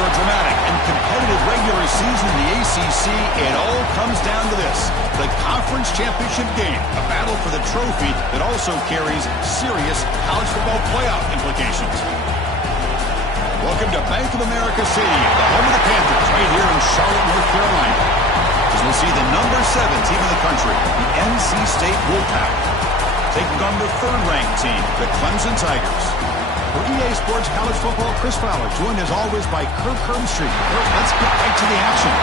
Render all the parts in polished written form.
After a dramatic and competitive regular season in the ACC, it all comes down to this: the conference championship game, a battle for the trophy that also carries serious college football playoff implications. Welcome to Bank of America Stadium, the home of the Panthers, right here in Charlotte, North Carolina. As we'll see the number 7 team in the country, the NC State Wolfpack, taking on the 3rd-ranked team, the Clemson Tigers. For EA Sports College Football, Chris Fowler, joined as always by Kirk Herbstreit. Kirk, let's get right to the action.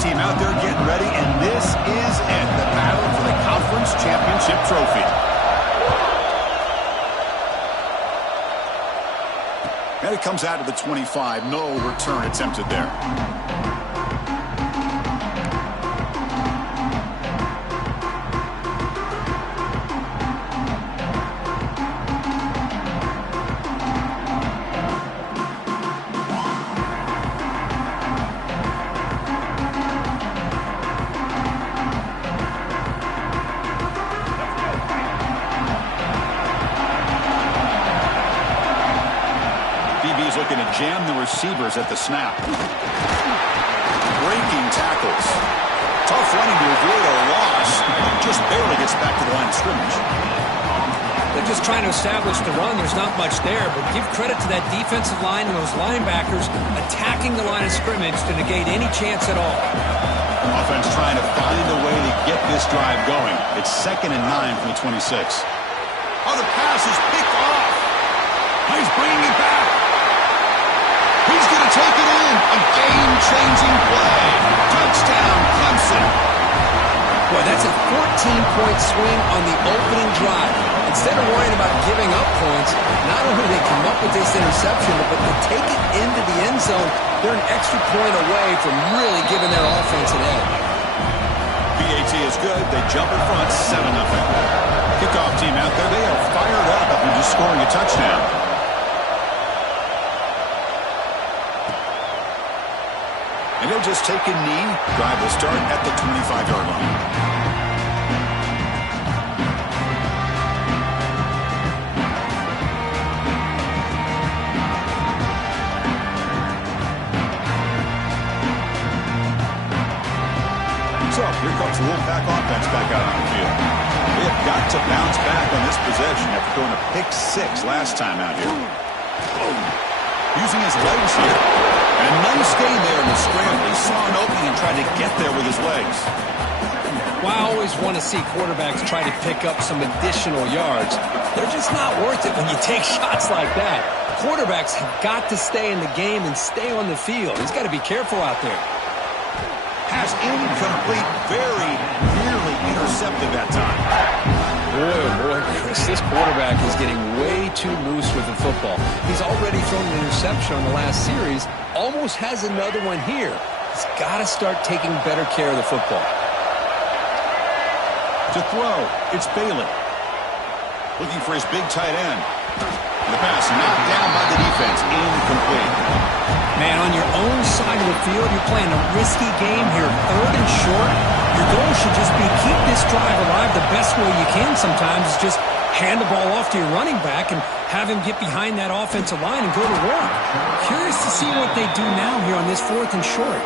Team out there getting ready, and this is it, the battle for the conference championship trophy. And it comes out to the 25. No return attempted there. Looking to jam the receivers at the snap. Breaking tackles. Tough running to avoid a loss. Just barely gets back to the line of scrimmage. They're just trying to establish the run. There's not much there, but give credit to that defensive line and those linebackers attacking the line of scrimmage to negate any chance at all. Offense trying to find a way to get this drive going. It's 2nd and 9 from the 26. Oh, the pass is picked off. He's bringing it back. He's going to take it in. A game-changing play. Touchdown, Clemson. Boy, that's a 14-point swing on the opening drive. Instead of worrying about giving up points, not only do they come up with this interception, but they take it into the end zone. They're an extra point away from really giving their offense an edge. PAT is good. They jump in front, 7-0. Kickoff team out there. They are fired up after just scoring a touchdown. And he'll just take a knee. Drive will start at the 25-yard line. So, here comes the Wolfpack offense back out on the field. They have got to bounce back on this possession after throwing a pick 6 last time out here. Using his legs here. And a nice gain there in the scramble. He saw an opening and tried to get there with his legs. Well, I always want to see quarterbacks try to pick up some additional yards. They're just not worth it when you take shots like that. Quarterbacks have got to stay in the game and stay on the field. He's got to be careful out there. Pass incomplete, very nearly intercepted that time. Boy, Chris, this quarterback is getting way too loose with the football. He's already thrown an interception on the last series, almost has another one here. He's got to start taking better care of the football. To throw, it's Bailey. Looking for his big tight end. And the pass knocked down by the defense, incomplete. Man, on your own side of the field, you're playing a risky game here, 3rd and short. Your goal should just be keep this drive alive the best way you can sometimes. Is just hand the ball off to your running back and have him get behind that offensive line and go to work. Curious to see what they do now here on this 4th and short.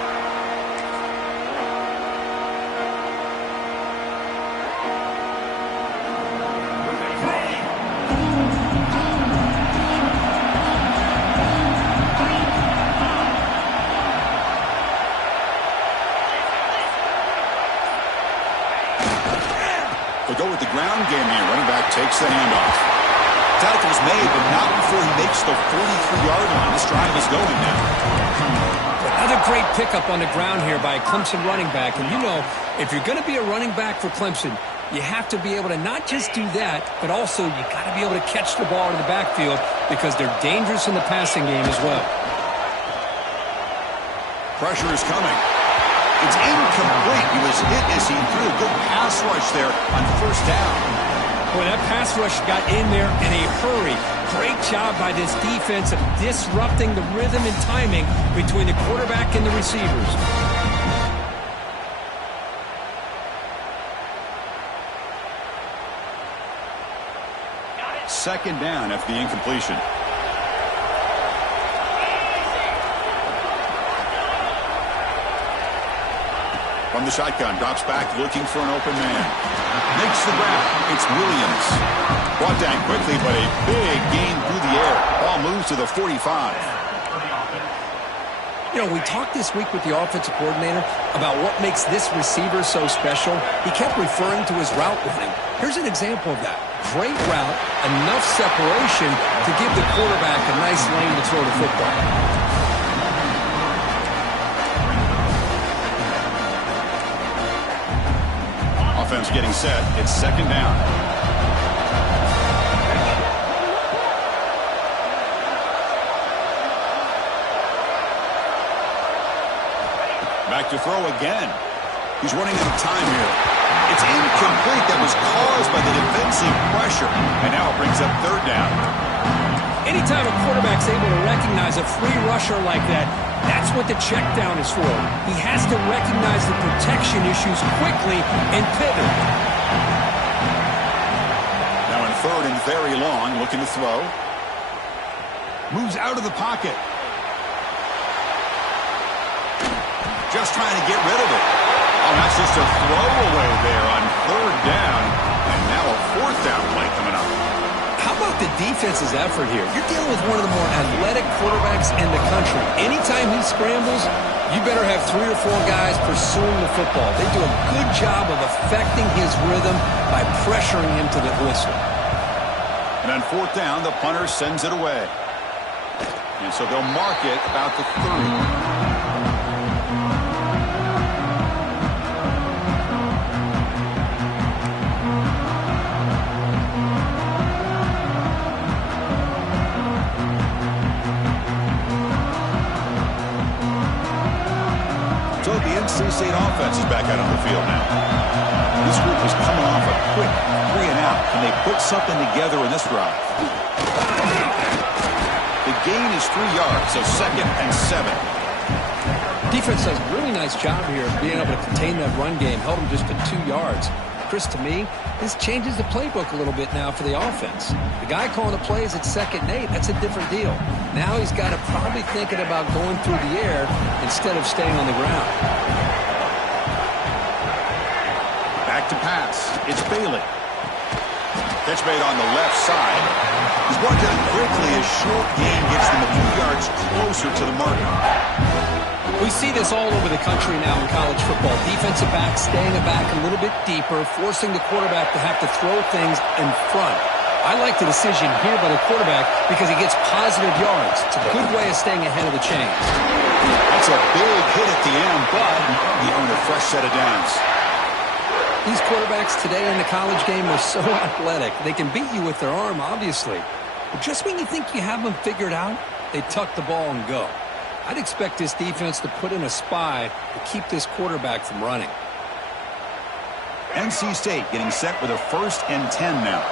They'll go with the ground game here. Running back takes the handoff. Tackle's made, but not before he makes the 43-yard line. This drive is going now. great pickup on the ground here by a Clemson running back. And you know, if you're going to be a running back for Clemson, you have to be able to not just do that, but also you got to be able to catch the ball in the backfield because they're dangerous in the passing game as well. Pressure is coming. It's incomplete. He was hit as he threw a good pass rush there on first down. Boy, that pass rush got in there in a hurry. Great job by this defense of disrupting the rhythm and timing between the quarterback and the receivers. Second down after the incompletion. From the shotgun, drops back looking for an open man. Makes the grab. It's Williams. Brought down quickly, but a big gain through the air. Ball moves to the 45. You know, we talked this week with the offensive coordinator about what makes this receiver so special. He kept referring to his route running. Here's an example of that. Great route, enough separation to give the quarterback a nice lane to throw the football. Offense getting set. It's second down. Back to throw again. He's running out of time here. It's incomplete. That was caused by the defensive pressure. And now it brings up third down. Anytime a quarterback's able to recognize a free rusher like that, that's what the check down is for. He has to recognize the protection issues quickly and pivot. Now in third and very long, looking to throw. Moves out of the pocket. Just trying to get rid of it. Oh, that's just a throwaway there on third down. And now a fourth down play coming up. How about the defense's effort here? You're dealing with one of the more athletic quarterbacks in the country. Anytime he scrambles, you better have 3 or 4 guys pursuing the football. They do a good job of affecting his rhythm by pressuring him to the whistle. And on fourth down, the punter sends it away. And so they'll mark it about the 30. NC State offense is back out on the field now. This group is coming off a quick 3-and-out. Can they put something together in this drive? The gain is 3 yards, so second and 7. Defense does a really nice job here of being able to contain that run game, held them just to 2 yards. Chris, to me, this changes the playbook a little bit now for the offense. The guy calling the plays at 2nd and 8, that's a different deal. Now he's got to probably thinking about going through the air instead of staying on the ground. Back to pass. It's Bailey. Catch made on the left side. He's brought down quickly as short gain gets them a few yards closer to the marker. We see this all over the country now in college football. Defensive backs staying back a little bit deeper, forcing the quarterback to have to throw things in front. I like the decision here by the quarterback because he gets positive yards. It's a good way of staying ahead of the chains. That's a big hit at the end, but he earned a fresh set of downs. These quarterbacks today in the college game are so athletic. They can beat you with their arm, obviously. But just when you think you have them figured out, they tuck the ball and go. I'd expect this defense to put in a spy to keep this quarterback from running. NC State getting set with a 1st and 10 now.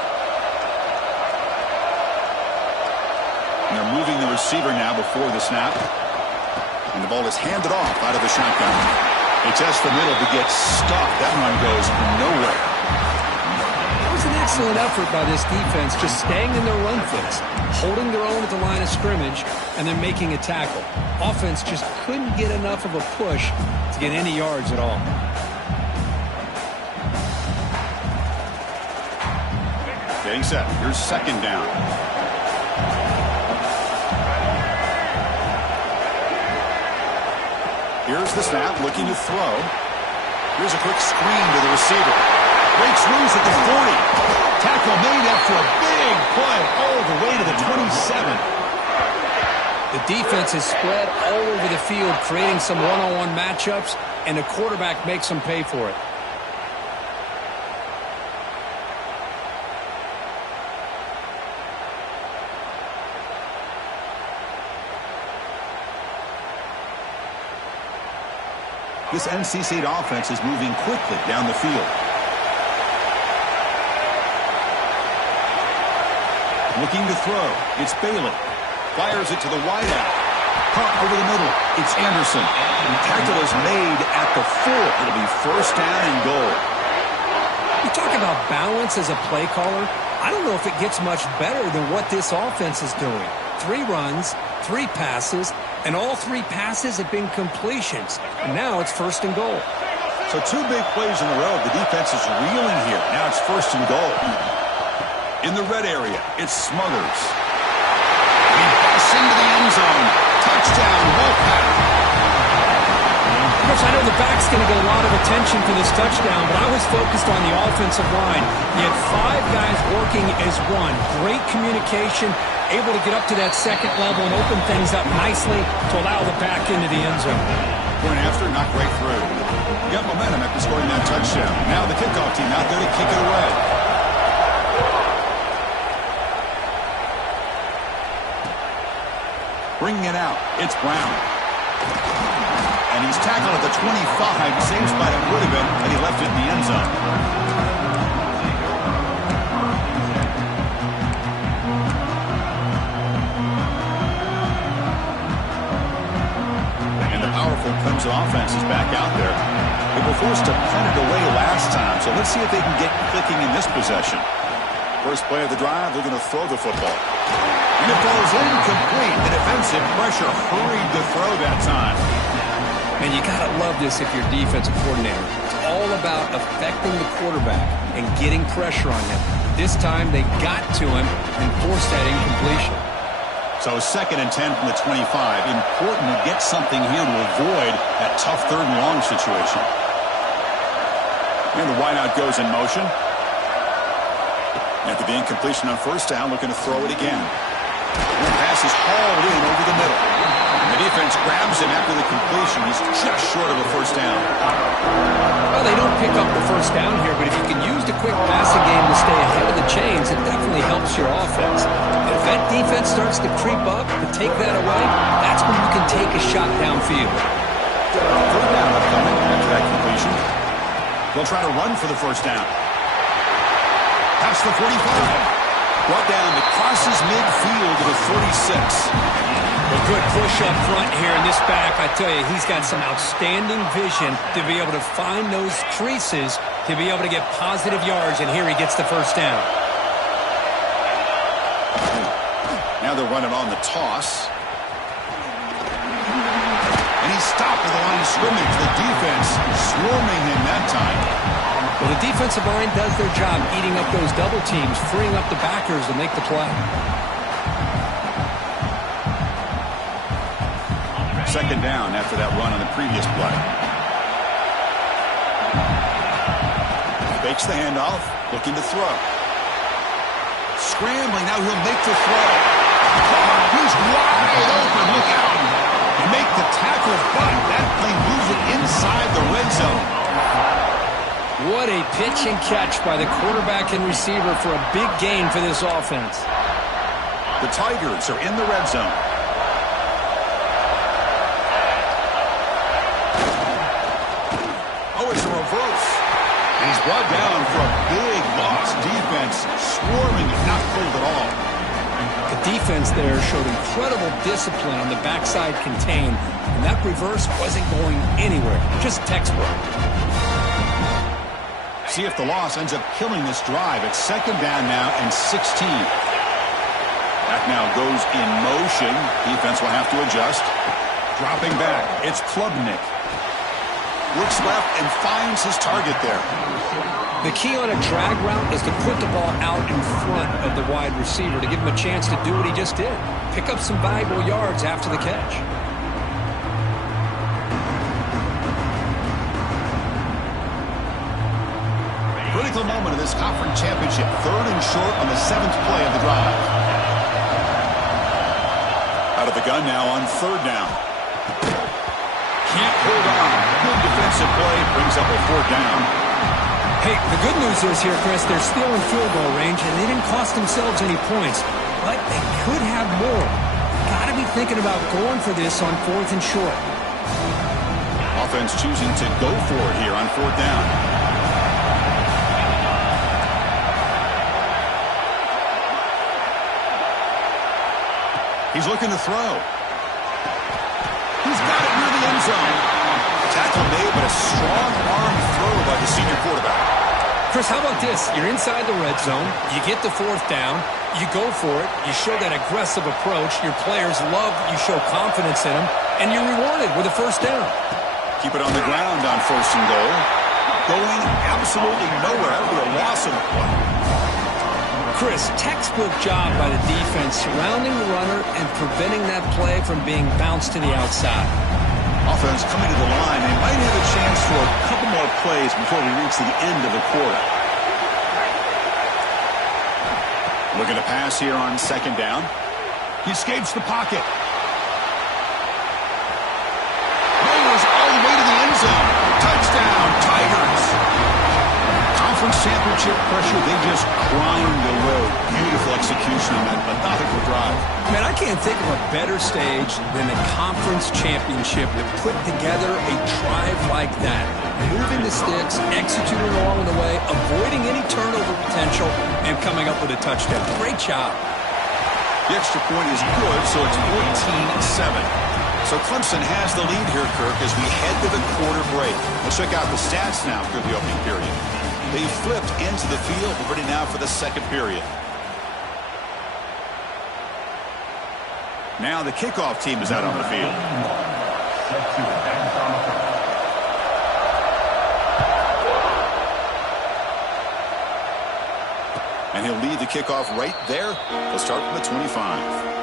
And they're moving the receiver now before the snap. And the ball is handed off out of the shotgun. They test the middle to get stuffed. That one goes nowhere. That was an excellent effort by this defense, just staying in their run fits, holding their own at the line of scrimmage, and then making a tackle. Offense just couldn't get enough of a push to get any yards at all. Getting set. Here's second down. Here's the snap, looking to throw. Here's a quick screen to the receiver. Breaks loose at the 40. Tackle made after a big play all the way to the 27. The defense is spread all over the field, creating some one-on-one matchups, and the quarterback makes them pay for it. This NC State offense is moving quickly down the field. Looking to throw. It's Bailey. Fires it to the wideout. Caught over the middle. It's Anderson. The tackle is made at the 4. It'll be first down and goal. You talk about balance as a play caller. I don't know if it gets much better than what this offense is doing. 3 runs, 3 passes, and all 3 passes have been completions. And now it's first and goal. So 2 big plays in a row. The defense is reeling here. Now it's first and goal. In the red area, it's Smothers. He busts into the end zone. Touchdown, Wolfpack. Coach, I know the back's going to get a lot of attention for this touchdown, but I was focused on the offensive line. You had 5 guys working as one. Great communication, able to get up to that second level and open things up nicely to allow the back into the end zone. Point after, knocked right through. Got momentum after scoring that touchdown. Now the kickoff team out there to kick it away. Bringing it out, it's Brown. And he's tackled at the 25, same spot it would have been had he left it in the end zone. And the powerful Clemson offense is back out there. They were forced to punt it away last time, so let's see if they can get clicking in this possession. First play of the drive, they're going to throw the football. And it falls incomplete. The defensive pressure hurried the throw that time. And you got to love this if you're defensive coordinator. It's all about affecting the quarterback and getting pressure on him. This time they got to him and forced that incompletion. So 2nd and 10 from the 25. Important to get something here to avoid that tough 3rd and long situation. And the wideout goes in motion. After the incompletion on first down, looking to throw it again. The pass is hauled in over the middle. The defense grabs him after the completion. He's just short of a first down. Well, they don't pick up the first down here, but if you can use the quick passing game to stay ahead of the chains, it definitely helps your offense. And if that defense starts to creep up and take that away, that's when you can take a shot downfield. 3rd down upcoming after that completion. They'll try to run for the first down. Past the 45. Brought down that crosses midfield to the 46. A good push up front here in this back. I tell you, he's got some outstanding vision to be able to find those creases to be able to get positive yards, and here he gets the first down. Now they're running on the toss. And he's stopped at the line of scrimmage. The defense swarming him that time. Well, the defensive line does their job eating up those double teams, freeing up the backers to make the play. 2nd down after that run on the previous play. Fakes the handoff, looking to throw. Scrambling, now he'll make the throw. He's wide open, look out. Make the tackle, but that play moves it inside the red zone. What a pitch and catch by the quarterback and receiver for a big gain for this offense. The Tigers are in the red zone. Oh, it's a reverse. And he's brought down for a big loss. Defense swarming and not pulled at all. The defense there showed incredible discipline on the backside contain, and that reverse wasn't going anywhere. Just textbook. See if the loss ends up killing this drive. It's 2nd down now and 16. That now goes in motion. Defense will have to adjust. Dropping back, it's Klubnik. Looks left and finds his target there. The key on a drag route is to put the ball out in front of the wide receiver to give him a chance to do what he just did. Pick up some valuable yards after the catch. Critical moment of this conference championship. 3rd and short on the 7th play of the drive. Out of the gun now on third down. Can't hold on. Good defensive play. Brings up a fourth down. Hey, the good news is here, Chris, they're still in field goal range, and they didn't cost themselves any points. But they could have more. Got to be thinking about going for this on fourth and short. Offense choosing to go for it here on fourth down. He's looking to throw. He's got it near the end zone. Tackle made, but a strong arm throw by the senior quarterback. Chris, how about this? You're inside the red zone. You get the fourth down. You go for it. You show that aggressive approach. Your players love you show confidence in them. And you're rewarded with a first down. Keep it on the ground on first and goal. Going absolutely nowhere after a loss of the play. Chris, textbook job by the defense surrounding the runner and preventing that play from being bounced to the outside. Offense coming to the line. They might have a chance for a couple more plays before we reach the end of the quarter. Looking to pass here on second down. He escapes the pocket. Rolls all the way to the end zone. Touchdown, Tigers. Conference championship pressure, they just grind the road. Beautiful execution on that methodical drive. Man, I can't think of a better stage than the conference championship to put together a drive like that. Moving the sticks, executing along the way, avoiding any turnover potential, and coming up with a touchdown. Great job. The extra point is good, so it's 14-7. So Clemson has the lead here, Kirk, as we head to the quarter break. Let's check out the stats now through the opening period. They flipped into the field. We're ready now for the second period. Now the kickoff team is out on the field. And he'll lead the kickoff right there. He'll start from the 25.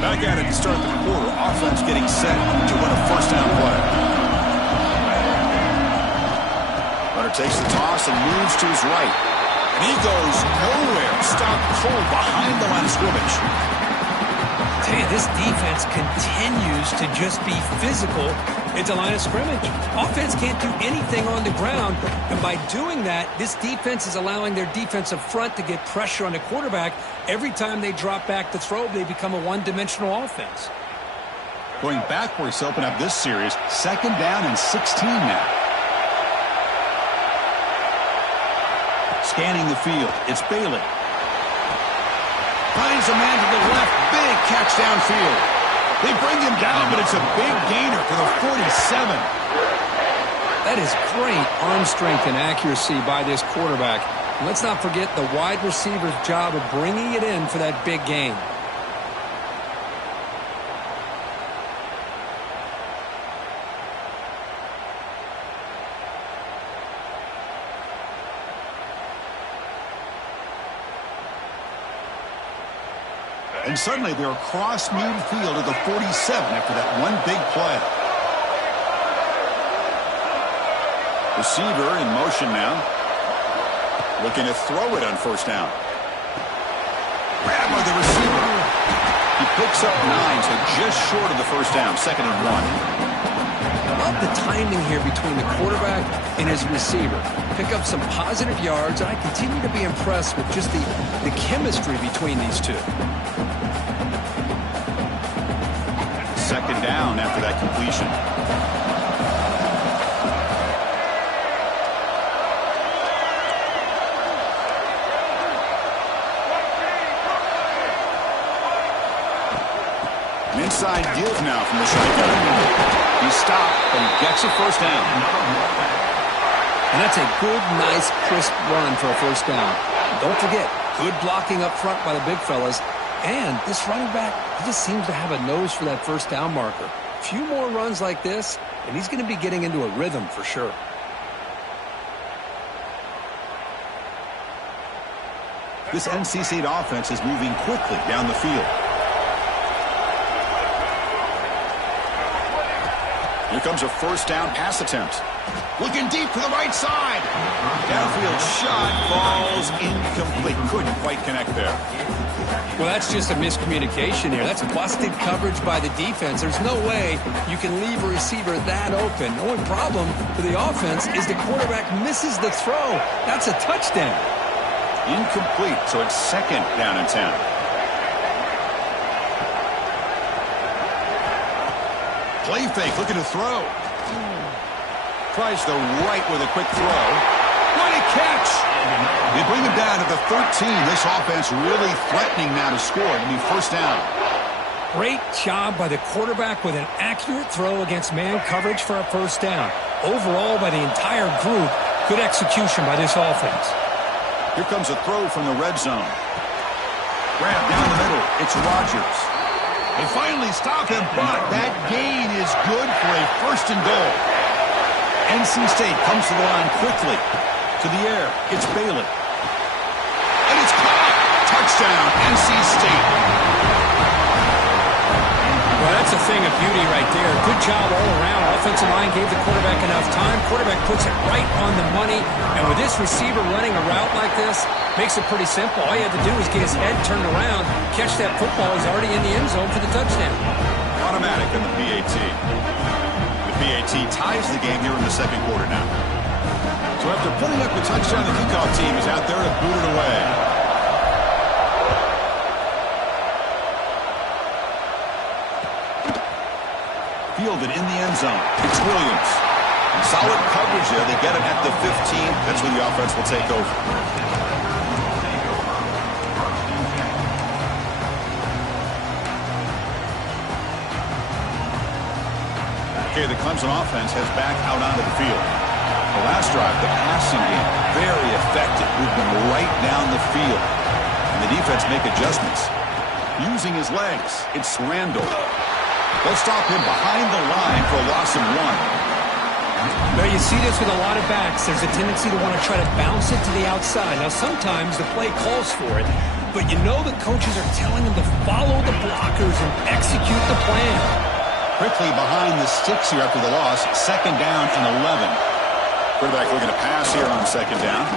Back at it to start the quarter. Offense getting set to run a first down play. Runner takes the toss and moves to his right. And he goes nowhere. Stopped cold behind the line of scrimmage. I tell you, this defense continues to just be physical at the line of scrimmage. Offense can't do anything on the ground, and by doing that, this defense is allowing their defensive front to get pressure on the quarterback. Every time they drop back to throw, they become a one-dimensional offense. Going backwards to open up this series, second down and 16 now. Scanning the field, it's Bailey. Finds a man to the left, big catch downfield. They bring him down, but it's a big gainer for the 47. That is great arm strength and accuracy by this quarterback. And let's not forget the wide receiver's job of bringing it in for that big gain. And suddenly they're across midfield at the 47 after that one big play. Receiver in motion now. Looking to throw it on first down. Grab by the receiver. He picks up 9, so just short of the first down. Second and 1. I love the timing here between the quarterback and his receiver. Pick up some positive yards, and I continue to be impressed with just the chemistry between these two. Second down after that completion. An inside give now from the shotgun. He stopped and gets a first down. And that's a good, nice, crisp run for a first down. Don't forget, good blocking up front by the big fellas. And this running back, he just seems to have a nose for that first down marker. A few more runs like this, and he's going to be getting into a rhythm for sure. This NC State offense is moving quickly down the field. Here comes a first down pass attempt. Looking deep to the right side. Downfield shot falls incomplete. Couldn't quite connect there. Well, that's just a miscommunication here. That's busted coverage by the defense. There's no way you can leave a receiver that open. The only problem for the offense is the quarterback misses the throw. That's a touchdown. Incomplete, so it's second down and 10. Play fake, looking to throw. Tries the right with a quick throw. What a catch! They bring him down to the 13. This offense really threatening now to score. It'll be first down. Great job by the quarterback with an accurate throw against man coverage for a first down. Overall, by the entire group, good execution by this offense. Here comes a throw from the red zone. Grab down the middle. It's Rodgers. They finally stop him, but that gain is good for a first and goal. NC State comes to the line quickly. To the air. It's Bailey. And it's caught. Touchdown, NC State. Well, that's a thing of beauty right there. Good job all around. Offensive line gave the quarterback enough time. Quarterback puts it right on the money. And with this receiver running a route like this, makes it pretty simple. All you had to do was get his head turned around, catch that football. He's already in the end zone for the touchdown. Automatic on the PAT. The PAT ties the game here in the second quarter now. So after putting up the touchdown, the kickoff team is out there to boot it away. Fielded in the end zone. It's Williams. Solid coverage there. They get him at the 15. That's where the offense will take over. Okay, the Clemson offense heads back out onto the field. The last drive, the passing game, very effective. Moving right down the field. And the defense make adjustments. Using his legs, it's Randall. They'll stop him behind the line for a loss of 1. Well, you see this with a lot of backs. There's a tendency to want to try to bounce it to the outside. Now, sometimes the play calls for it, but you know the coaches are telling them to follow the blockers and execute the plan. Quickly behind the sticks here after the loss. Second down and 11. Quarterback looking to pass here on second down.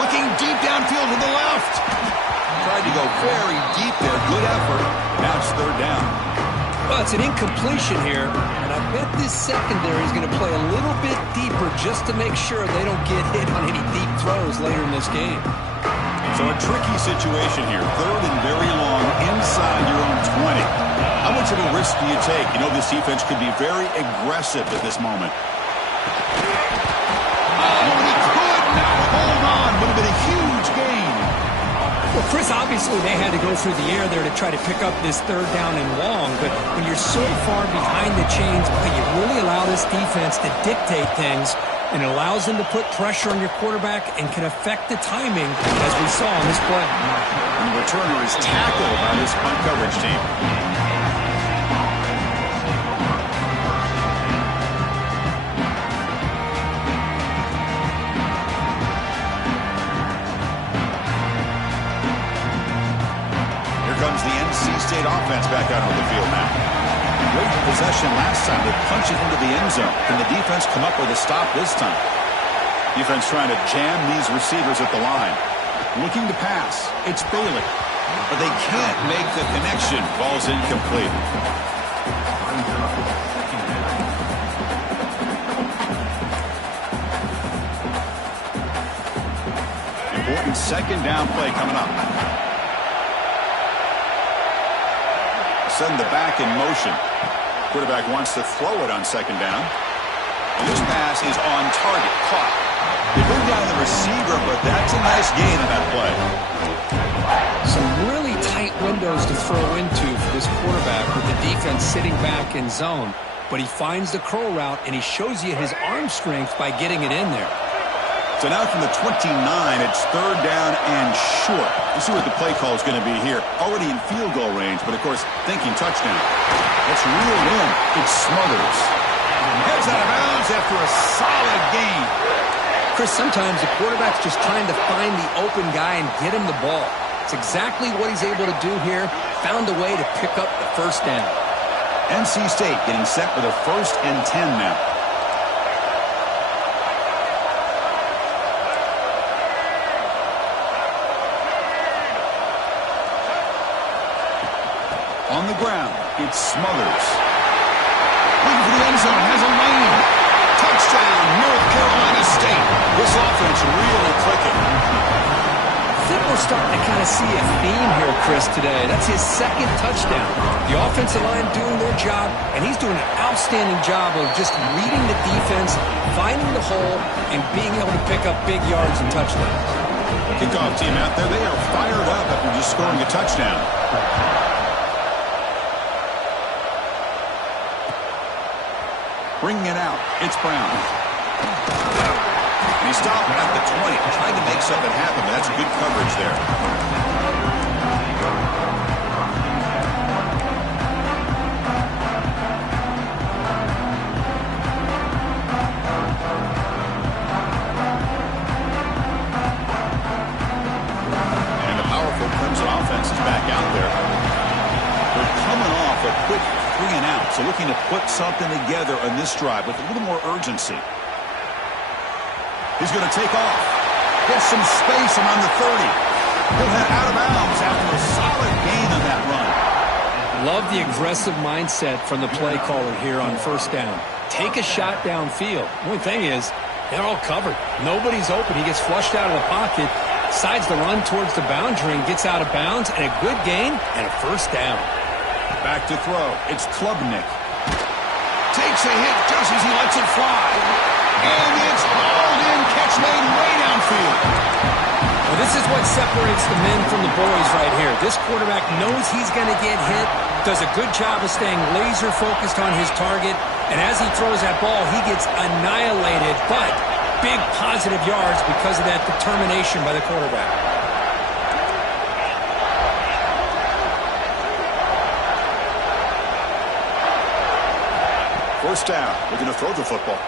Looking deep downfield to the left. Tried to go very deep there. Good effort. Now it's third down. Well, it's an incompletion here, and I bet this secondary is going to play a little bit deeper just to make sure they don't get hit on any deep throws later in this game. So a tricky situation here. Third and very long inside your own 20. How much of a risk do you take? You know this defense could be very aggressive at this moment. Oh, he could not hold on. Would have been a huge gain. Well, Chris, obviously they had to go through the air there to try to pick up this third down and long, but when you're so far behind the chains, you really allow this defense to dictate things, and it allows them to put pressure on your quarterback and can affect the timing, as we saw on this play. And the returner is tackled by this punt coverage team. Comes the NC State offense back out on the field now. Great possession last time. They punch it into the end zone. Can the defense come up with a stop this time? Defense trying to jam these receivers at the line. Looking to pass. It's Bailey. But they can't make the connection. Ball's incomplete. Important second down play coming up. Send the back in motion. Quarterback wants to throw it on second down. And this pass is on target. Caught. They bring down the receiver, but that's a nice gain on that play. Some really tight windows to throw into for this quarterback with the defense sitting back in zone. But he finds the curl route, and he shows you his arm strength by getting it in there. So now from the 29, it's third down and short. Let's see what the play call is going to be here. Already in field goal range, but of course, thinking touchdown. That's reeled in. It Smothers. Heads out of bounds after a solid gain. Chris, sometimes the quarterback's just trying to find the open guy and get him the ball. It's exactly what he's able to do here. Found a way to pick up the first down. NC State getting set with a 1st and 10 now. On the ground, it's Smothers. Looking for the end zone, has a lane. Touchdown, North Carolina State. This offense really clicking. I think we're starting to kind of see a theme here, Chris, today. That's his 2nd touchdown. The offensive line doing their job, and he's doing an outstanding job of just reading the defense, finding the hole, and being able to pick up big yards and touchdowns. Kickoff team out there, they are fired up after just scoring a touchdown. Bringing it out, it's Brown. And he stopped at the 20, trying to make something happen, but that's good coverage there. And the powerful Clemson offense is back out there. They're coming off a quick 3-and-out, so looking to put something together on this drive with a little more urgency. He's going to take off. Get some space around the 30. He'll head out of bounds after a solid gain on that run. Love the aggressive mindset from the play caller here on 1st down. Take a shot downfield. The only thing is, they're all covered. Nobody's open. He gets flushed out of the pocket, decides to run towards the boundary and gets out of bounds, and a good gain and a 1st down. Back to throw. It's Klubnik. Takes a hit just as he lets it fly. And it's hauled in. Catch made way downfield. Well, this is what separates the men from the boys right here. This quarterback knows he's going to get hit, does a good job of staying laser focused on his target, and as he throws that ball, he gets annihilated, but big positive yards because of that determination by the quarterback. First down. We're going to throw the football.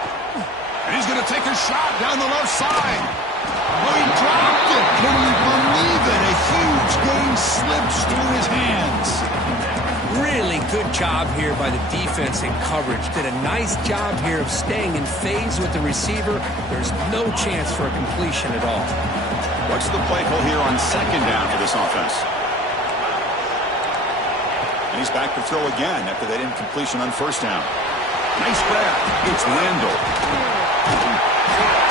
And he's going to take a shot down the left side. Oh, he dropped it. Can you believe it? A huge gain slips through his hands. Really good job here by the defense in coverage. Did a nice job here of staying in phase with the receiver. There's no chance for a completion at all. What's the play call here on 2nd down for this offense? And he's back to throw again after that incompletion on 1st down. Nice grab. It's Randall.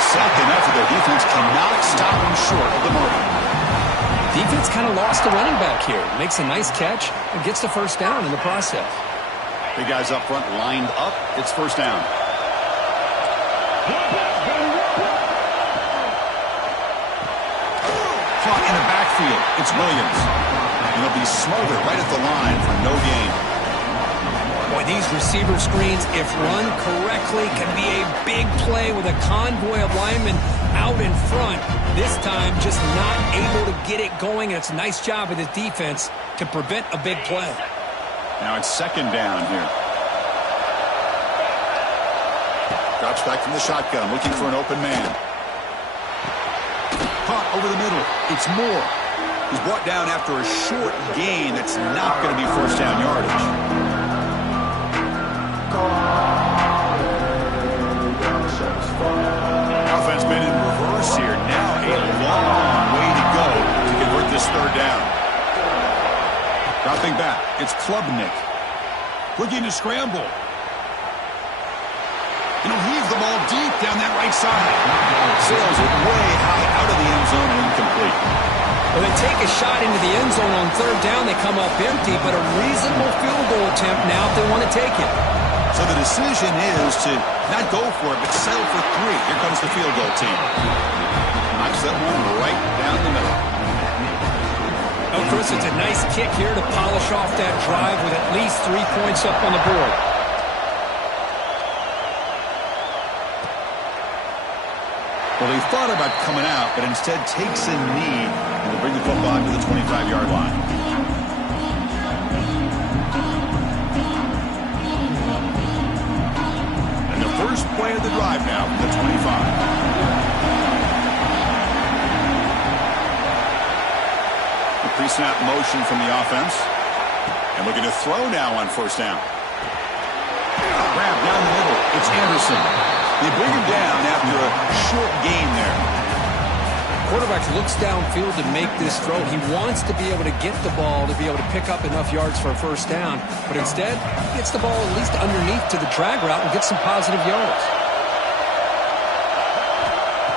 Second after their defense cannot stop him short of the mark. Defense kind of lost the running back here. Makes a nice catch and gets the 1st down in the process. Big guys up front lined up. It's 1st down. Caught in the backfield. It's Williams. And he'll be smothered right at the line for no gain. Boy, these receiver screens, if run correctly, can be a big play with a convoy of linemen out in front. This time, just not able to get it going. And it's a nice job of the defense to prevent a big play. Now it's 2nd down here. Drops back from the shotgun, looking for an open man. Caught over the middle. It's Moore. He's brought down after a short gain that's not going to be 1st down yardage. Offense been in reverse here. Now a long way to go to convert this 3rd down. Dropping back, it's Klubnik. Looking to scramble. And he'll heave the ball deep down that right side. Sails it way high out of the end zone and incomplete. Well, they take a shot into the end zone on 3rd down. They come up empty, but a reasonable field goal attempt now if they want to take it. So the decision is to not go for it, but settle for 3. Here comes the field goal team. Knocks that one right down the middle. Oh, Chris, it's a nice kick here to polish off that drive with at least 3 points up on the board. Well, they thought about coming out, but instead takes a knee and will bring the football to the 25-yard line. And the first play of the drive now from the 25. The pre-snap motion from the offense. And looking to throw now on 1st down. grab down the middle. It's Anderson. They bring him down after a short gain there. Quarterback looks downfield to make this throw. He wants to be able to get the ball to be able to pick up enough yards for a first down, but instead, he gets the ball at least underneath to the drag route and gets some positive yards.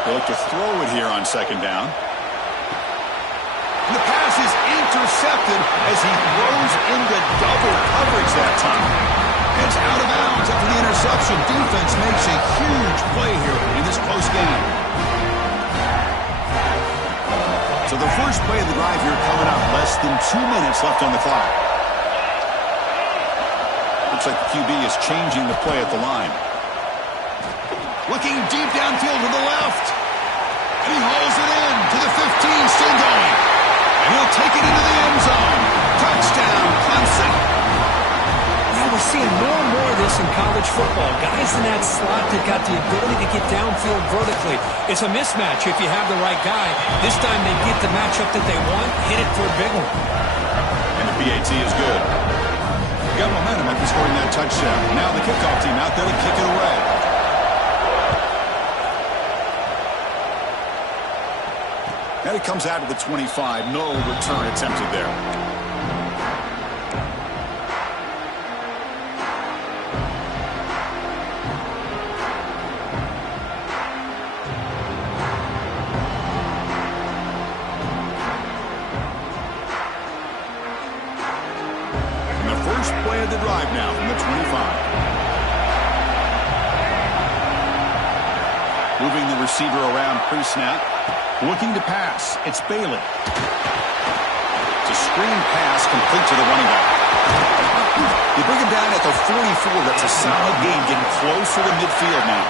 They look to throw it here on second down. And the pass is intercepted as he throws into double coverage that time. It's out of bounds after the interception. Defense makes a huge play here in this close game. So the first play of the drive here coming up, less than 2 minutes left on the clock. Looks like the QB is changing the play at the line. Looking deep downfield to the left. And he hauls it in to the 15, still going. And he'll take it into the end zone. Touchdown, Clemson. Now we're seeing more and more of this in college football. Guys in that slot that got the ability to get downfield vertically. It's a mismatch if you have the right guy. This time they get the matchup that they want, hit it for a big one. And the PAT is good. Got momentum after scoring that touchdown. Now the kickoff team out there to kick it away. And it comes out of the 25. No return attempted there. And the first play of the drive now from the 25. Moving the receiver around pre-snap. Looking to pass. It's Bailey. It's a screen pass complete to the running back. They bring him down at the 44. That's a solid gain, getting closer to midfield now.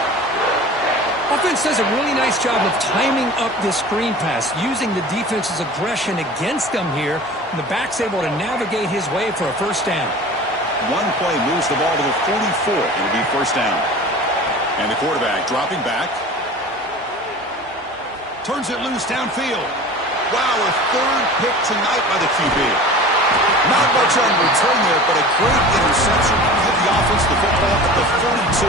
Offense does a really nice job of timing up this screen pass, using the defense's aggression against them here. And the back's able to navigate his way for a first down. One play moves the ball to the 44. It'll be first down. And the quarterback dropping back. Turns it loose downfield. Wow, a third pick tonight by the QB. Not much on return there, but a great interception to give the offense the football at the 42.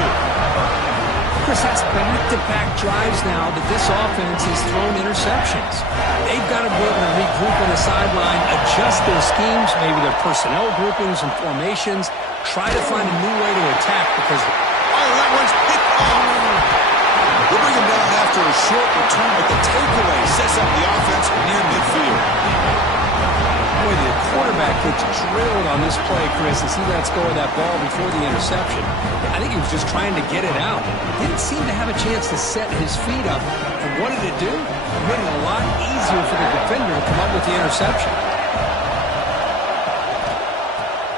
Chris, that's back-to-back drives now that this offense has thrown interceptions. They've got to be able to regroup on the sideline, adjust their schemes, maybe their personnel groupings and formations, try to find a new way to attack because... Oh, that one's picked off. We'll bring him down after a short return, but the takeaway sets up the offense near midfield. Boy, the quarterback gets drilled on this play, Chris, as he lets go of that ball before the interception. I think he was just trying to get it out. Didn't seem to have a chance to set his feet up. And what did it do? It made it a lot easier for the defender to come up with the interception.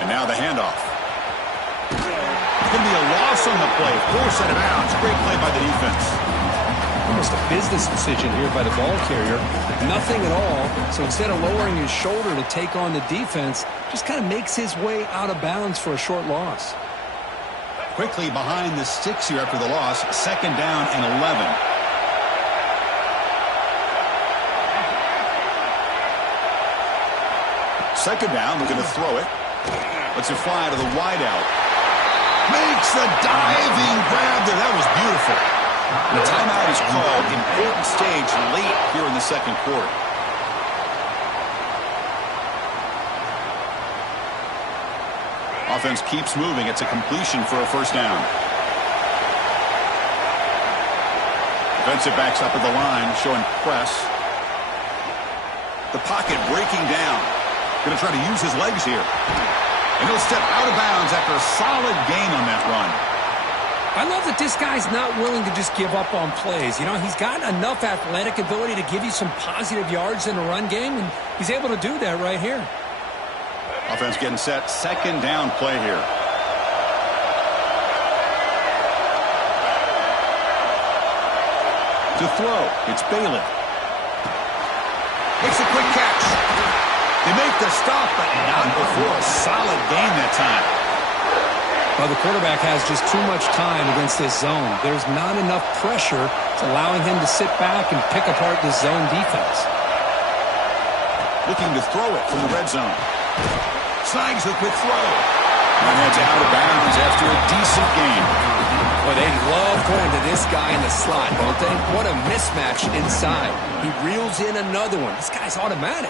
And now the handoff. It's going to be a loss on the play. Force out of bounds. Great play by the defense. Almost a business decision here by the ball carrier. Nothing at all. So instead of lowering his shoulder to take on the defense, just kind of makes his way out of bounds for a short loss. Quickly behind the sticks here after the loss. Second down and 11. Second down. They're going to throw it. Lets it fly to the wideout. Makes the diving grab there. That was beautiful. The timeout is called. Important stage late here in the second quarter. Offense keeps moving. It's a completion for a first down. Defensive backs up at the line, showing press. The pocket breaking down. Going to try to use his legs here. And he'll step out of bounds after a solid gain on that run. I love that this guy's not willing to just give up on plays. You know, he's got enough athletic ability to give you some positive yards in a run game, and he's able to do that right here. Offense getting set. Second down play here. To throw, it's Bailey. Makes a quick catch. They make the stop, but not before a solid gain that time. Well, the quarterback has just too much time against this zone. There's not enough pressure. It's allowing him to sit back and pick apart this zone defense. Looking to throw it from the red zone. Snags the quick throw. That heads out of bounds after a decent game. Well, they love going to this guy in the slot, don't they? What a mismatch inside. He reels in another one. This guy's automatic.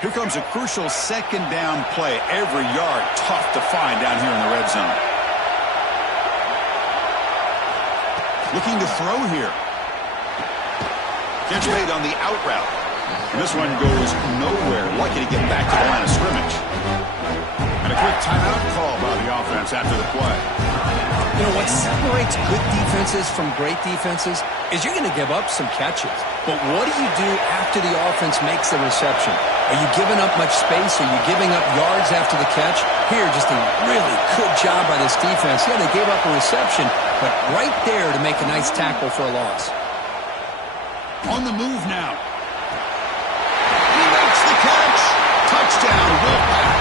Here comes a crucial second down play. Every yard tough to find down here in the red zone. Looking to throw here. Catch made on the out route. And this one goes nowhere. Lucky to get back to the line of scrimmage. And a quick timeout call by the offense after the play. You know, what separates good defenses from great defenses is you're going to give up some catches. But what do you do after the offense makes the reception? Are you giving up much space? Are you giving up yards after the catch? Here, just a really good job by this defense. Yeah, they gave up a reception, but right there to make a nice tackle for a loss. On the move now. He makes the catch. Touchdown, Will Pack.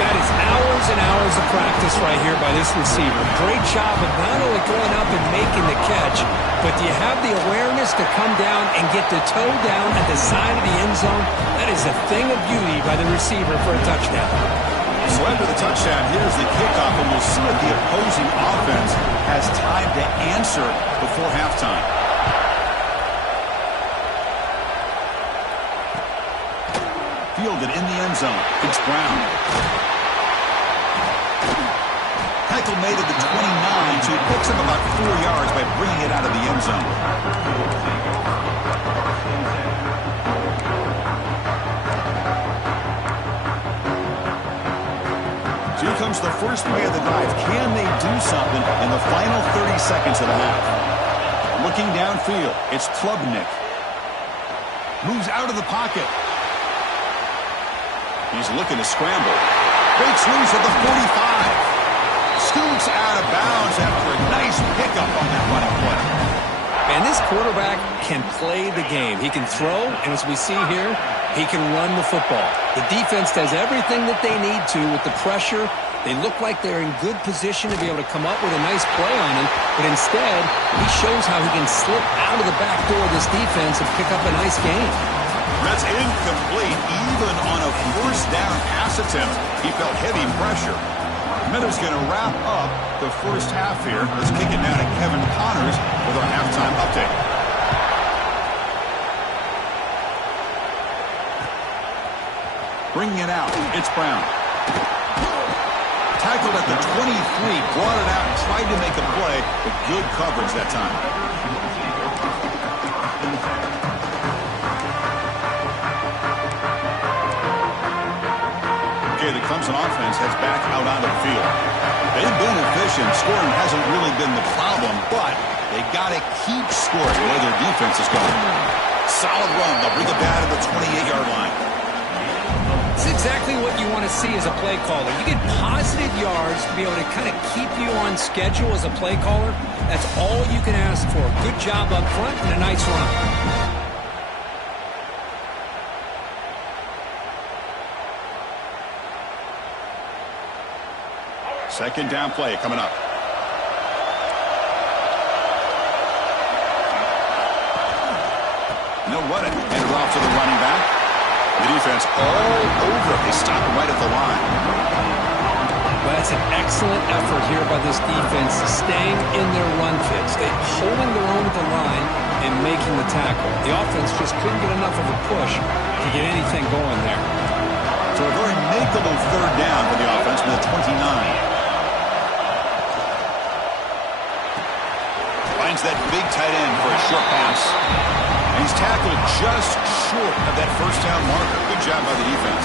That is hours and hours of practice right here by this receiver. Great job of not only going up and making the catch, but do you have the awareness to come down and get the toe down at the side of the end zone? That is a thing of beauty by the receiver for a touchdown. So after the touchdown, here's the kickoff, and we'll see if the opposing offense has time to answer before halftime. Fielded in the end zone. It's Brown. Tackle made at the 29, so he picks up about 4 yards by bringing it out of the end zone. So here comes the first play of the drive. Can they do something in the final 30 seconds of the half? Looking downfield, it's Klubnik. Moves out of the pocket. He's looking to scramble. Breaks loose at the 45. Scoots out of bounds after a nice pickup on that running play. And this quarterback can play the game. He can throw, and as we see here, he can run the football. The defense does everything that they need to with the pressure. They look like they're in good position to be able to come up with a nice play on him, but instead, he shows how he can slip out of the back door of this defense and pick up a nice gain. That's incomplete. Even on a first down pass attempt, he felt heavy pressure. Miller's going to wrap up the first half here. Let's kick it now to Kevin Connors with our halftime update. Bringing it out, it's Brown. Tackled at the 23, brought it out, tried to make a play, but good coverage that time. Okay, the Clemson offense heads back out onto the field. They've been efficient. Scoring hasn't really been the problem, but they got to keep scoring the way their defense is going. Solid run. They'll bring it back to the 28-yard line. It's exactly what you want to see as a play caller. You get positive yards to be able to kind of keep you on schedule as a play caller. That's all you can ask for. Good job up front and a nice run. Second down play coming up. No run it. Hand it off to the running back. The defense all over. They stop him right at the line. Well, that's an excellent effort here by this defense, staying in their run fits. They're holding their own at the line and making the tackle. The offense just couldn't get enough of a push to get anything going there. So a very makeable third down for the offense with a 29. Finds that big tight end for a short pass. And he's tackled just short of that first down marker. Good job by the defense.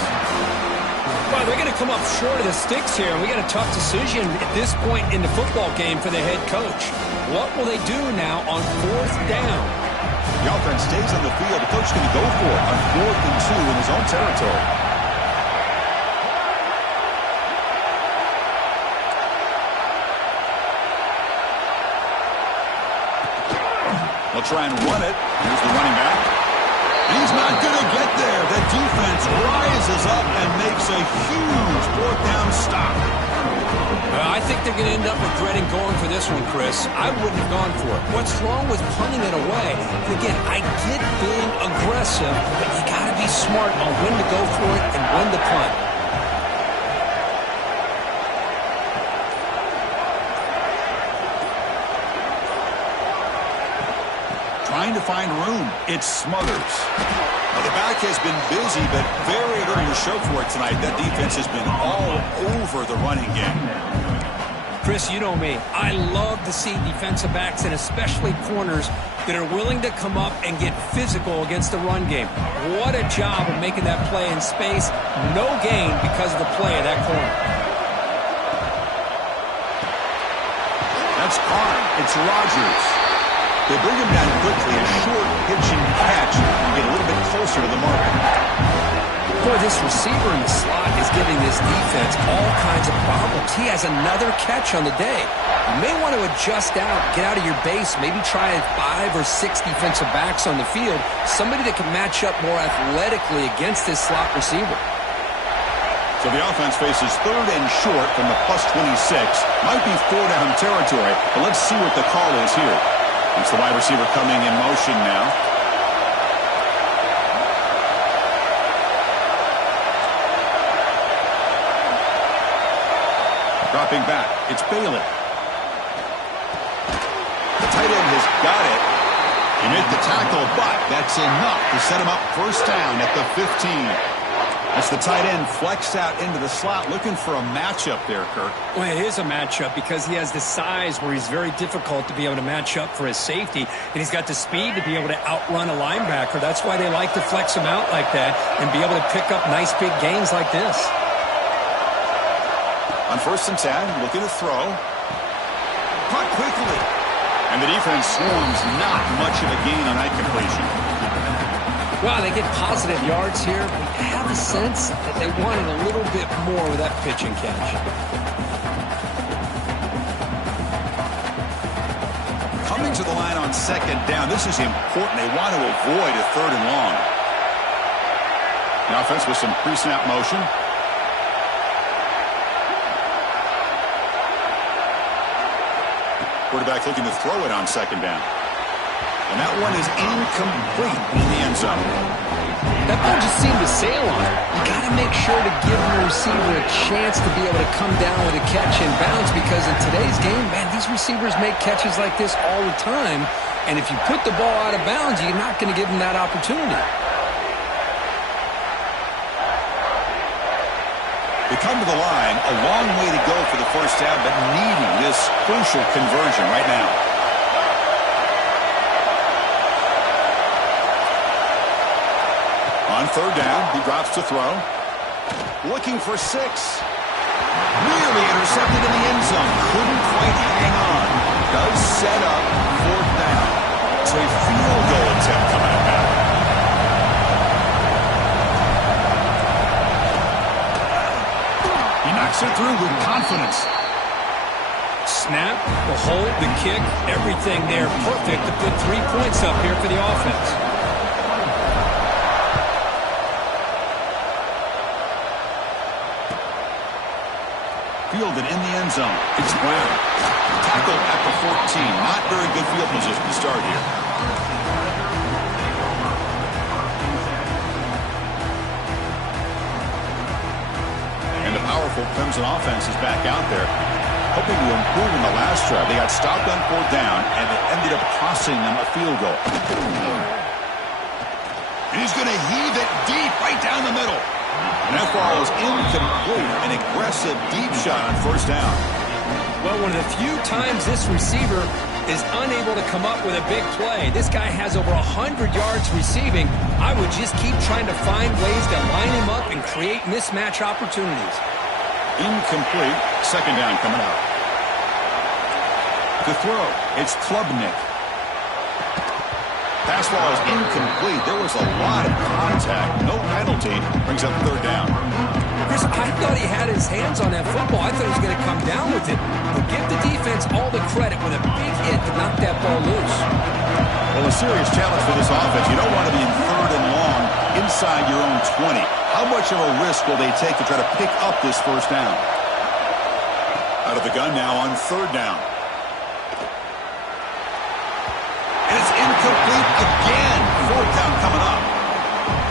Well, they're going to come up short of the sticks here, and we got a tough decision at this point in the football game for the head coach. What will they do now on fourth down? The offense stays on the field. The coach is going to go for it on 4th and 2 in his own territory. They'll try and run it. Here's the running back. He's not going to get there. The defense rises up and makes a huge 4th down stop. I think they're going to end up regretting going for this one, Chris. I wouldn't have gone for it. What's wrong with punting it away? And again, I get being aggressive, but you got to be smart on when to go for it and when to punt. Trying to find room. It's Smothers. Well, the back has been busy, but very little to show for it tonight. That defense has been all over the running game. Chris, you know me. I love to see defensive backs and especially corners that are willing to come up and get physical against the run game. What a job of making that play in space. No gain because of the play of that corner. That's Karn. It's Rodgers. They bring him down quickly. A short pitch and catch. Get a little bit closer to the mark. Boy, this receiver in the slot is giving this defense all kinds of problems. He has another catch on the day. You may want to adjust out, get out of your base, maybe try 5 or 6 defensive backs on the field, somebody that can match up more athletically against this slot receiver. So the offense faces 3rd and short from the +26. Might be 4-down territory, but let's see what the call is here. It's the wide receiver coming in motion now. Dropping back, it's Bailey. The tight end has got it. He made the tackle, but that's enough to set him up first down at the 15. That's the tight end flexed out into the slot, looking for a matchup there, Kirk. Well, it is a matchup because he has the size where he's very difficult to be able to match up for his safety, and he's got the speed to be able to outrun a linebacker. That's why they like to flex him out like that and be able to pick up nice big gains like this. On 1st and 10, looking to throw. Caught quickly. And the defense swarms, not much of a gain on that completion. Wow, they get positive yards here. I have a sense that they wanted a little bit more with that pitch and catch. Coming to the line on 2nd down. This is important. They want to avoid a 3rd and long. The offense with some pre-snap motion. Quarterback looking to throw it on 2nd down. And that one is incomplete in the end zone. That ball just seemed to sail on it. You got to make sure to give your receiver a chance to be able to come down with a catch and bounce, because in today's game, man, these receivers make catches like this all the time. And if you put the ball out of bounds, you're not going to give them that opportunity. They come to the line, a long way to go for the first down, but needing this crucial conversion right now. On 3rd down, he drops to throw. Looking for 6. Nearly intercepted in the end zone. Couldn't quite hang on. Does set up 4th down. So a field goal attempt coming back. He knocks it through with confidence. Snap, the hold, the kick, everything there perfect to put 3 points up here for the offense. Fielded in the end zone. It's Brown. Tackled at the 14. Not very good field position to start here. And the powerful Clemson offense is back out there, hoping to improve in the last drive. They got stopped on 4th down, and it ended up costing them a field goal. And he's going to heave it deep right down the middle. And that ball is incomplete. An aggressive deep shot on 1st down. Well, one of the few times this receiver is unable to come up with a big play. This guy has over 100 yards receiving. I would just keep trying to find ways to line him up and create mismatch opportunities. Incomplete. 2nd down coming up. To throw, it's Klubnik. Pass ball is incomplete. There was a lot of contact. No penalty. Brings up 3rd down. Chris, I thought he had his hands on that football. I thought he was going to come down with it. But give the defense all the credit with a big hit to knock that ball loose. Well, a serious challenge for this offense. You don't want to be in 3rd and long inside your own 20. How much of a risk will they take to try to pick up this 1st down? out of the gun now on third down. And it's incomplete again. Fourth down coming up.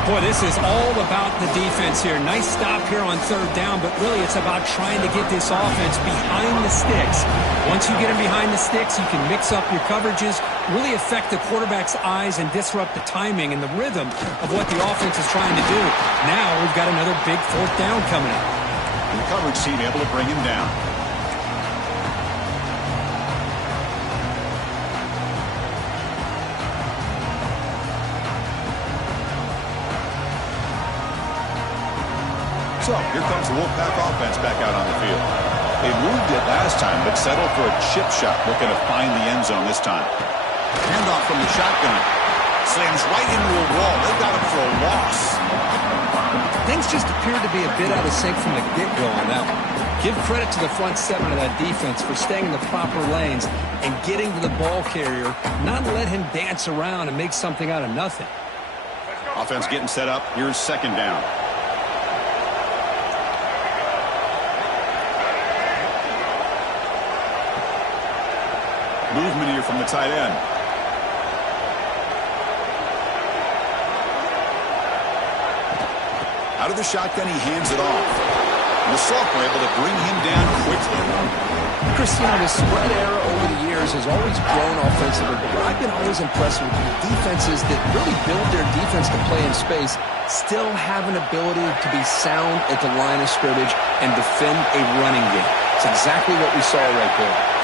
Boy, this is all about the defense here. Nice stop here on third down, but really it's about trying to get this offense behind the sticks. Once you get them behind the sticks, you can mix up your coverages, really affect the quarterback's eyes and disrupt the timing and the rhythm of what the offense is trying to do. Now we've got another big fourth down coming up. And the coverage team able to bring him down. So, here comes the Wolfpack offense back out on the field. They moved it last time, but settled for a chip shot, looking to find the end zone this time. Handoff from the shotgun. Slams right into a wall. They got him for a loss. Things just appeared to be a bit out of sync from the get-go on that one. Give credit to the front seven of that defense for staying in the proper lanes and getting to the ball carrier, not let him dance around and make something out of nothing. Offense getting set up. Here's second down. Movement here from the tight end. Out of the shotgun, he hands it off. And the sophomore able to bring him down quickly. Chris, you know, the spread era over the years has always grown offensively, but what I've been always impressed with the defenses that really build their defense to play in space still have an ability to be sound at the line of scrimmage and defend a running game. It's exactly what we saw right there.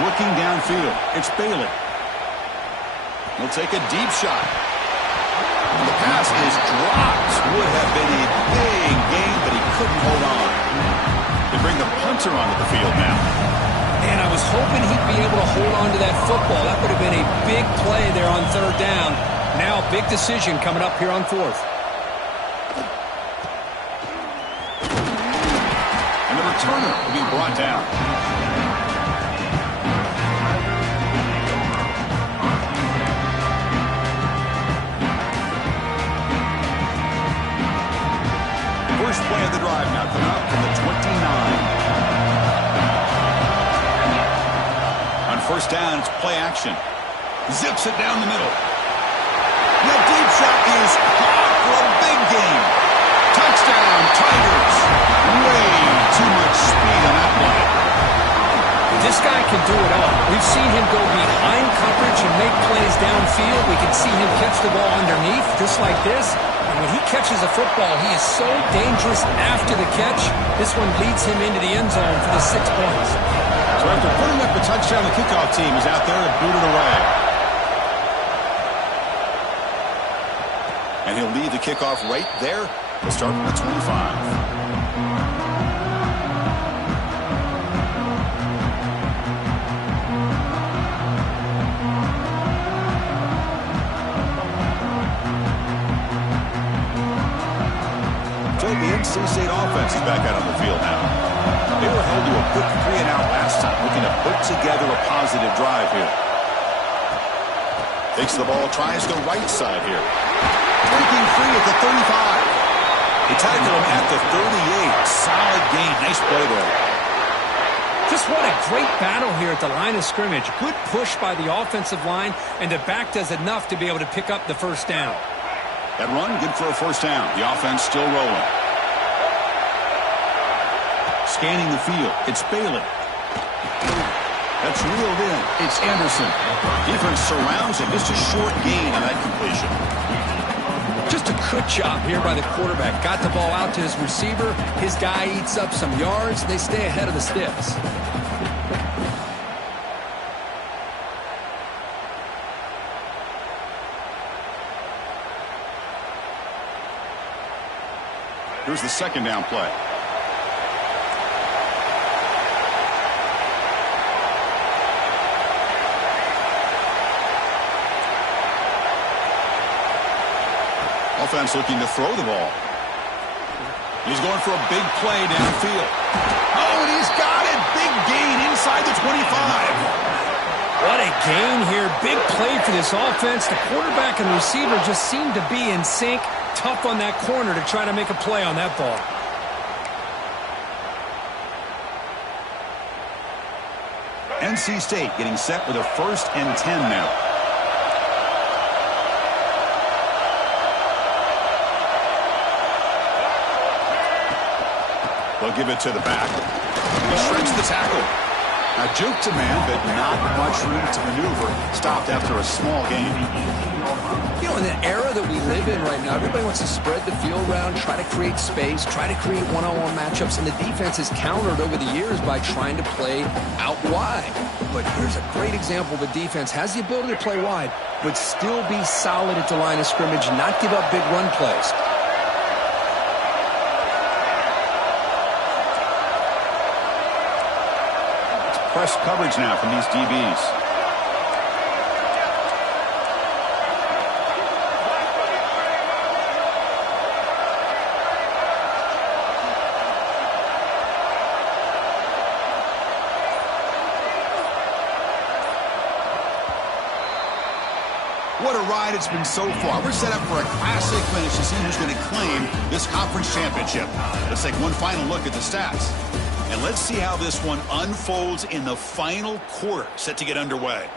Looking downfield, it's Bailey. He'll take a deep shot. And the pass is dropped. Would have been a big gain, but he couldn't hold on. They bring the punter onto the field now. And I was hoping he'd be able to hold on to that football. That would have been a big play there on third down. Now, big decision coming up here on fourth. And the returner will be brought down. First play of the drive now coming up from the 29. On first down, it's play action. Zips it down the middle. The deep shot is caught for a big gain. Touchdown, Tigers. Way too much speed on that play. This guy can do it all. We've seen him go behind coverage and make plays downfield. We can see him catch the ball underneath, just like this. And when he catches a football, he is so dangerous after the catch. This one leads him into the end zone for the 6 points. So after putting up a touchdown, the kickoff team is out there to boot it away. And he'll lead the kickoff right there to start from the 25. The NC State offense is back out on the field now. They were held to a quick 3-and-out last time, looking to put together a positive drive here. Takes the ball, tries the right side here. Breaking free at the 35. They tackle him at the 38. Solid gain. Nice play there. Just what a great battle here at the line of scrimmage. Good push by the offensive line, and the back does enough to be able to pick up the first down. That run, good for a first down. The offense still rolling. Scanning the field, it's Bailey. That's reeled in. It's Anderson. Defense surrounds him. Just a short gain on that completion. Just a good job here by the quarterback. Got the ball out to his receiver. His guy eats up some yards. They stay ahead of the sticks. Here's the second down play. Offense looking to throw the ball. He's going for a big play downfield. Oh, and he's got it. Big gain inside the 25. What a gain here. Big play for this offense. The quarterback and receiver just seem to be in sync. Tough on that corner to try to make a play on that ball. NC State getting set with a 1st and 10 now. They'll give it to the back. He shreds the tackle. Now juke to man, but not much room to maneuver. Stopped after a small gain. You know, in the era that we live in right now, everybody wants to spread the field around, try to create space, try to create one-on-one matchups, and the defense has countered over the years by trying to play out wide. But here's a great example. The defense has the ability to play wide, but still be solid at the line of scrimmage, not give up big run plays. Press coverage now from these DBs. What a ride it's been so far. We're set up for a classic finish to see who's going to claim this conference championship. Let's take one final look at the stats. And let's see how this one unfolds in the final quarter, set to get underway.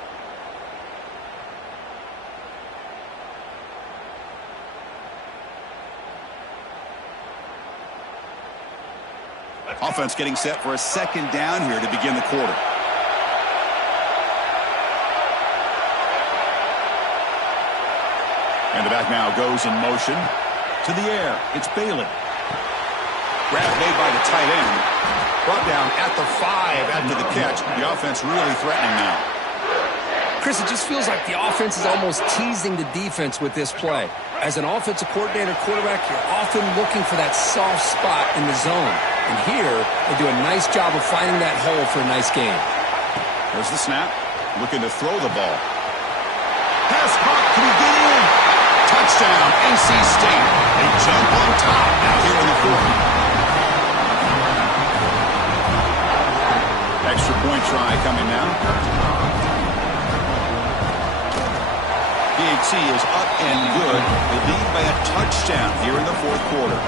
Offense getting set for a 2nd down here to begin the quarter. And the back now goes in motion. To the air, it's Bailey. Grab made by the tight end. Brought down at the 5 after the catch. The offense really threatening now. Chris, it just feels like the offense is almost teasing the defense with this play. As an offensive coordinator, quarterback, you're often looking for that soft spot in the zone. And here, they do a nice job of finding that hole for a nice gain. There's the snap. Looking to throw the ball. Pass caught. Can he get in? Touchdown, NC State. They jump on top now here in the 4th. Extra point try coming now. DHC is up and good. They lead by a touchdown here in the 4th quarter.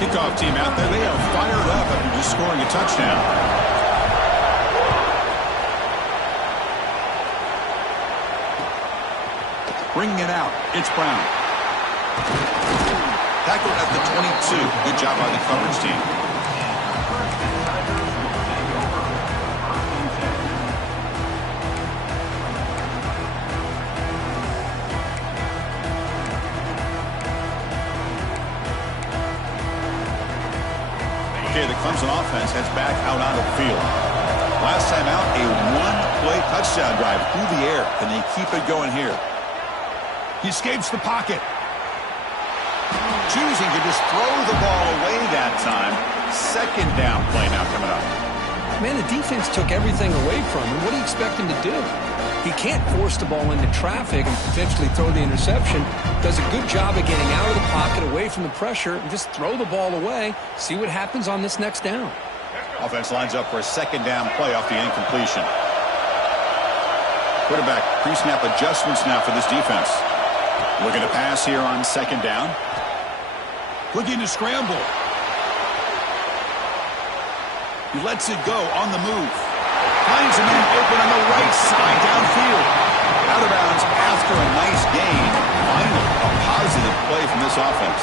Kickoff team out there. They are fired up after just scoring a touchdown. Bringing it out. It's Brown. Tackled at the 22. Good job by the coverage team. Okay, the Clemson offense heads back out onto the field. Last time out, a 1-play touchdown drive through the air. Can they keep it going here? He escapes the pocket. Choosing to just throw the ball away that time. 2nd down play now coming up. Man, the defense took everything away from him. What do you expect him to do? He can't force the ball into traffic and potentially throw the interception. Does a good job of getting out of the pocket, away from the pressure, and just throw the ball away. See what happens on this next down. Offense lines up for a 2nd down play off the incompletion. Quarterback pre-snap adjustments now for this defense. Looking to pass here on 2nd down. Looking to scramble. He lets it go on the move. Finds a man open on the right side downfield. Out of bounds after a nice gain. Finally, a positive play from this offense.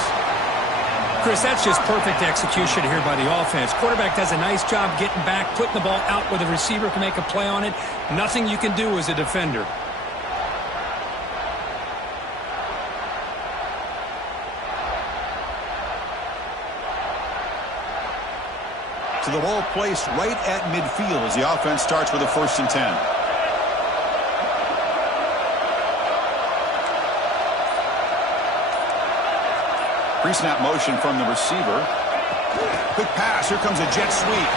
Chris, that's just perfect execution here by the offense. Quarterback does a nice job getting back, putting the ball out where the receiver can make a play on it. Nothing you can do as a defender. So the ball placed right at midfield as the offense starts with a 1st and 10. Pre-snap motion from the receiver. Quick pass. Here comes a jet sweep.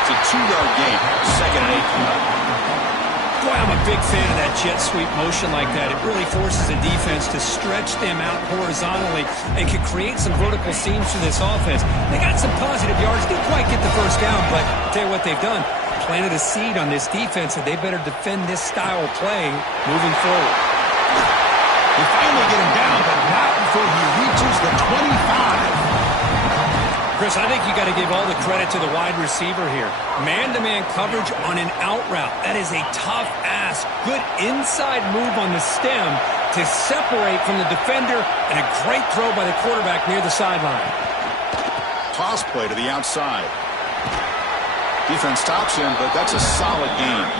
It's a 2-yard gain. 2nd and 8. Boy, I'm a big fan of that jet sweep motion like that. It really forces the defense to stretch them out horizontally and can create some vertical seams for this offense. They got some positive yards. Didn't quite get the 1st down, but I'll tell you what they've done. planted a seed on this defense, and they better defend this style of playing moving forward. They finally get him down, but not before he reaches the 25. Chris, I think you got to give all the credit to the wide receiver here. Man-to-man coverage on an out route. That is a tough ask. Good inside move on the stem to separate from the defender, and a great throw by the quarterback near the sideline. Toss play to the outside. Defense stops him, but that's a solid game.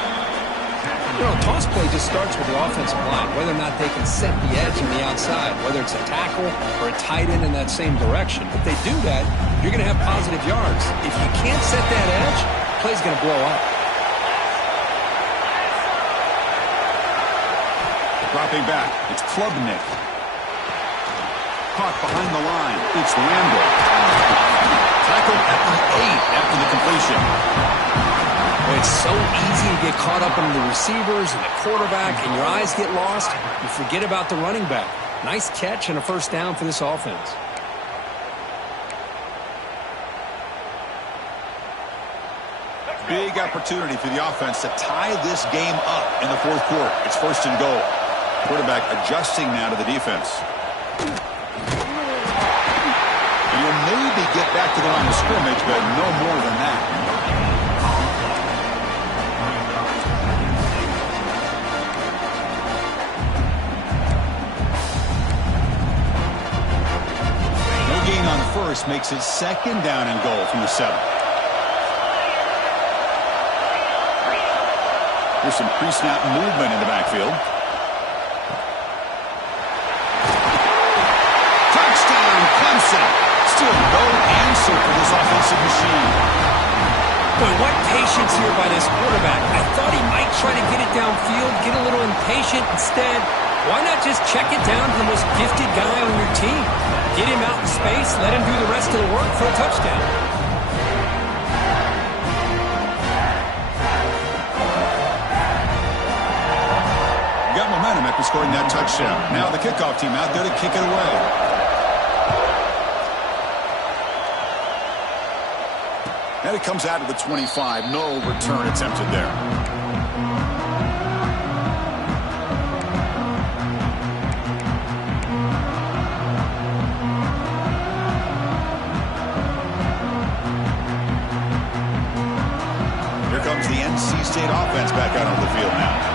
You know, toss play just starts with the offensive line, whether or not they can set the edge on the outside, whether it's a tackle or a tight end in that same direction. If they do that, you're going to have positive yards. If you can't set that edge, the play's going to blow up. Dropping back, it's Klubnik. Caught behind the line, it's Randall. Tackled at the 8 after the completion. It's so easy to get caught up in the receivers and the quarterback, and your eyes get lost. You forget about the running back. Nice catch and a first down for this offense. Big opportunity for the offense to tie this game up in the fourth quarter. It's first and goal. Quarterback adjusting now to the defense. You'll maybe get back to the line of scrimmage, but no more than that. No gain on first makes it second down and goal from the 7. There's some pre-snap movement in the backfield. Touchdown, Clemson. Still no answer for this offensive machine. Boy, what patience here by this quarterback. I thought he might try to get it downfield, get a little impatient. Instead, why not just check it down to the most gifted guy on your team? Get him out in space, let him do the rest of the work for a touchdown. Got momentum after scoring that touchdown. Now the kickoff team out there to kick it away. And it comes out to the 25. No return attempted there. Here comes the NC State offense back out on the field now.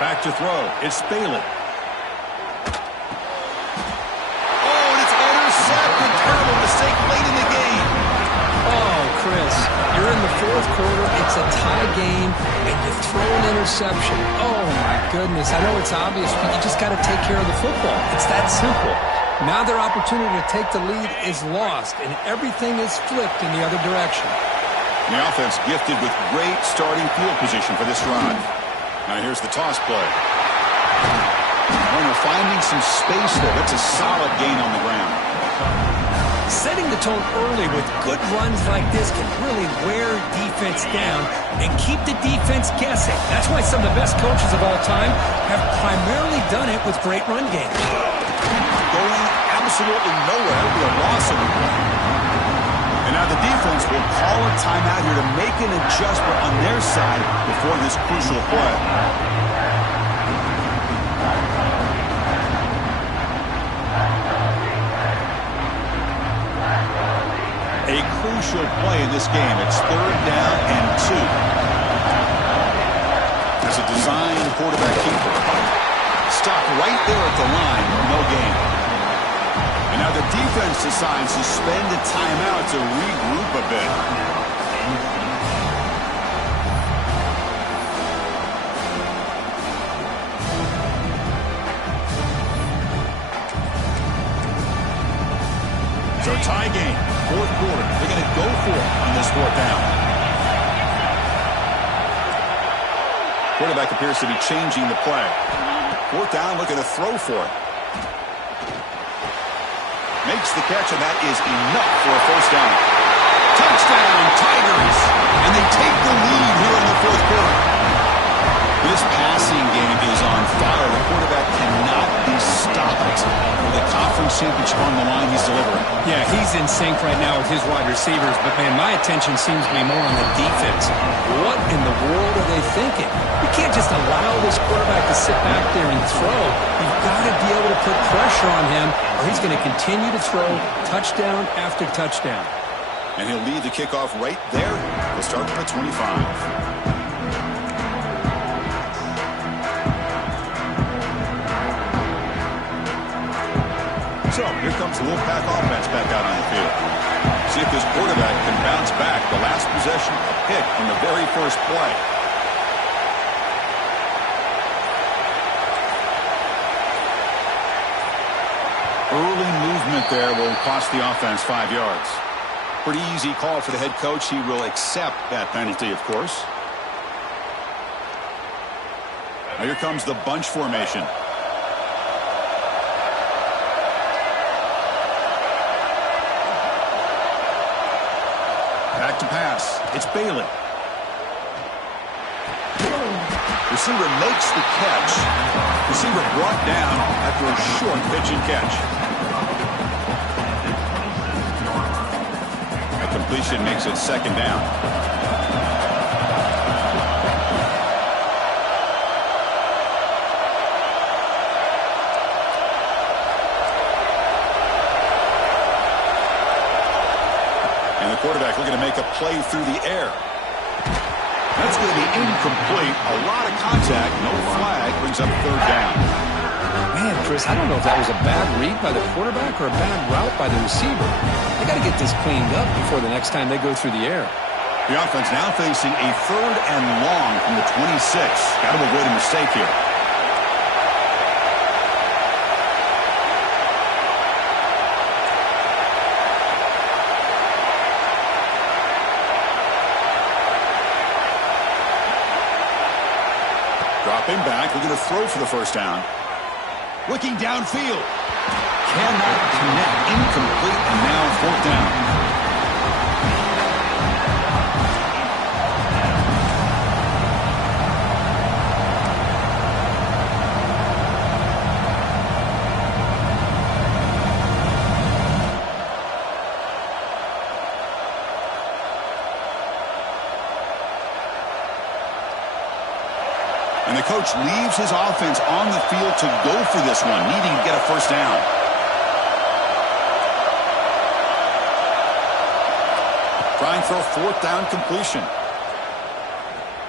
Back to throw. It's Bailey. Oh, and it's intercepted. Terrible mistake late in the game. Oh, Chris, you're in the fourth quarter. It's a tie game, and you throw an interception. Oh, my goodness. I know it's obvious, but you just got to take care of the football. It's that simple. Now their opportunity to take the lead is lost, and everything is flipped in the other direction. The offense gifted with great starting field position for this drive. Now here's the toss play. Warner finding some space there. That's a solid gain on the ground. Setting the tone early with good runs like this can really wear defense down and keep the defense guessing. That's why some of the best coaches of all time have primarily done it with great run games. Going absolutely nowhere would be a loss of the play. And now the defense will call a timeout here to make an adjustment on their side before this crucial play. A crucial play in this game. It's 3rd down and 2. As a design quarterback keeper. Stopped right there at the line. No gain. And now the defense decides to spend a timeout to regroup a bit. So tie game, 4th quarter. They're going to go for it on this 4th down. Quarterback appears to be changing the play. 4th down, looking to throw for it. Makes the catch, and that is enough for a first down. Touchdown, Tigers! And they take the lead here in the 4th quarter. This passing game is on fire. The quarterback cannot be stopped. championship on the line, he's delivering. Yeah, he's in sync right now with his wide receivers, but, man, my attention seems to be more on the defense. What in the world are they thinking? You can't just allow this quarterback to sit back there and throw. You've got to be able to put pressure on him, or he's going to continue to throw touchdown after touchdown. And he'll lead the kickoff right there. He'll start from the 25. So, here comes the Wolfpack offense back out on the field. See if this quarterback can bounce back. The last possession, a pick on the very first play. Early movement there will cost the offense 5 yards. Pretty easy call for the head coach. He will accept that penalty, of course. Now here comes the bunch formation. Back to pass. It's Bailey. Receiver makes the catch. Receiver brought down after a short pitch and catch. That completion makes it second down. And the quarterback looking to make a play through the air. That's going to be incomplete. A lot of contact. No flag. Brings up third down. Man, Chris, I don't know if that was a bad read by the quarterback or a bad route by the receiver. They got to get this cleaned up before the next time they go through the air. The offense now facing a third and long from the 26. Got to avoid a mistake here. Dropping back, we're going to throw for the first down. Looking downfield. Cannot connect. Incomplete, and now fourth down. And the coach leaves his offense on the field to go for this one, needing to get a first down. Trying for a fourth down completion.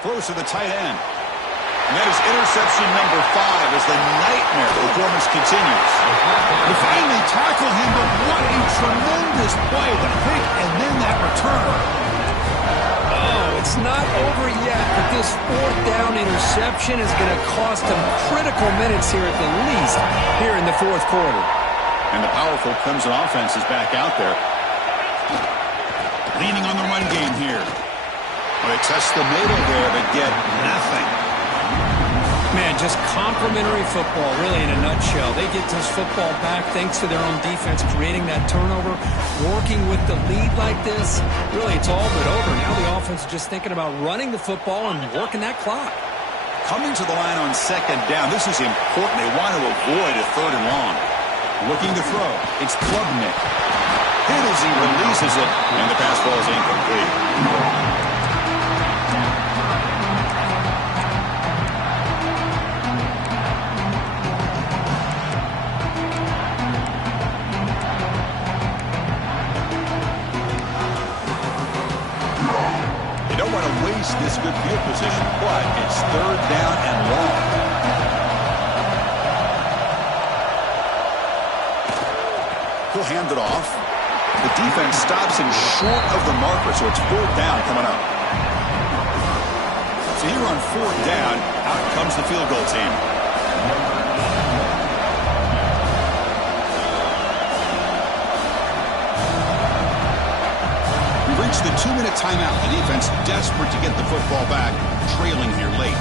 Throws to the tight end. And that is interception number 5 as the nightmare performance continues. They finally tackle him, but what a tremendous play. The pick and then that return. It's not over yet, but this fourth down interception is going to cost them critical minutes here at the least here in the fourth quarter. And the powerful Clemson offense is back out there. Leaning on the run game here. Well, they test the middle there, but get nothing. Man, just complimentary football, really, in a nutshell. They get this football back thanks to their own defense, creating that turnover, working with the lead like this. Really, it's all but over. Now the offense is just thinking about running the football and working that clock. Coming to the line on second down, this is important. They want to avoid a third and long. Looking to throw. It's Klubnik. Hit as he releases it, and the pass ball is incomplete. This good field position, but it's third down and long. He'll hand it off. The defense stops him short of the marker, so it's fourth down coming up. So here on fourth down, out comes the field goal team. The 2-minute timeout. The defense desperate to get the football back, trailing here late.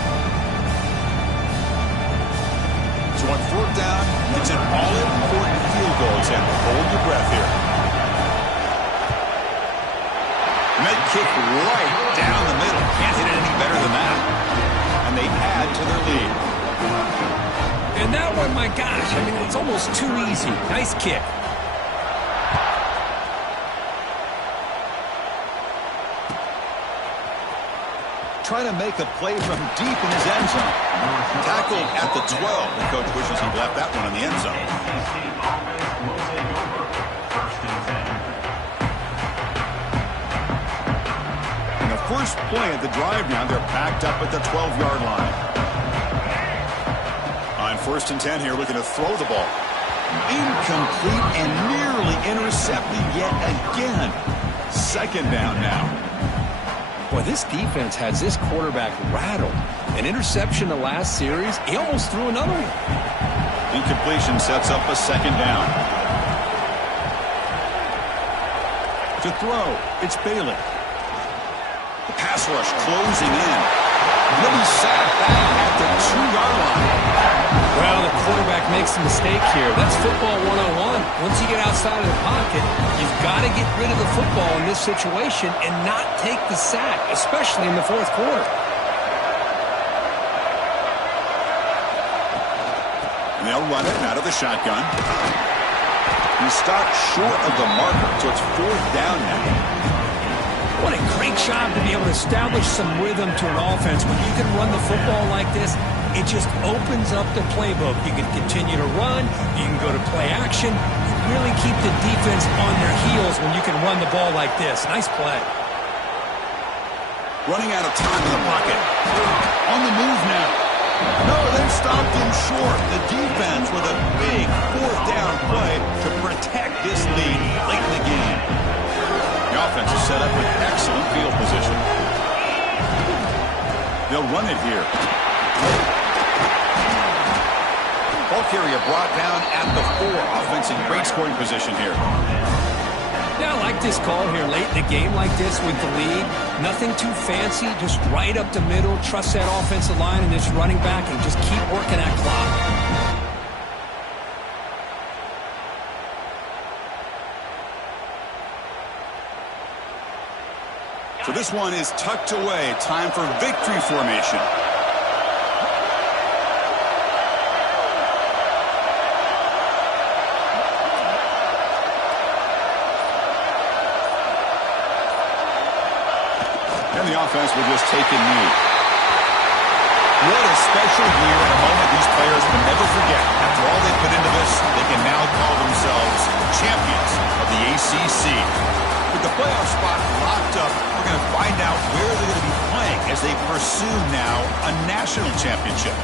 So on fourth down, it's an all-important field goal attempt. Hold your breath here. And that kick right down the middle. Can't hit it any better than that. And they add to their lead. And that one, my gosh, I mean, it's almost too easy. Nice kick. trying to make a play from deep in his end zone. Tackled at the 12. The coach wishes he left that one in the end zone. And the first play of the drive now, they're packed up at the 12-yard line. On 1st and 10 here, looking to throw the ball. Incomplete and nearly intercepted yet again. 2nd down now. Boy, this defense has this quarterback rattled. An interception the last series. He almost threw another one. Incompletion sets up a 2nd down. To throw, it's Bailey. The pass rush closing in. Then he's sacked back at the 2-yard line. Well, the quarterback makes a mistake here. That's football 101. Once you get outside of the pocket, you've got to get rid of the football in this situation and not take the sack, especially in the 4th quarter. And they'll run it out of the shotgun. He stopped short of the marker, so it's 4th down now. What a great job to be able to establish some rhythm to an offense. When you can run the football like this, it just opens up the playbook. You can continue to run. You can go to play action. You really keep the defense on their heels when you can run the ball like this. Nice play. Running out of time in the pocket. On the move now. No, they stopped him short. The defense with a big 4th down play to protect this lead late in the game. The offense is set up with excellent field position. They'll run it here. Ball carrier brought down at the 4. Offense in great scoring position here. Yeah, I like this call here late in the game like this with the lead. Nothing too fancy, just right up the middle. Trust that offensive line and this running back and just keep working that clock. So this one is tucked away. Time for victory formation. And the offense will just take a knee. What a special year and a moment these players will never forget. After all they put into this, they can now call themselves champions of the ACC. With the playoff spot locked up, we're going to find out where they're going to be playing as they pursue now a national championship.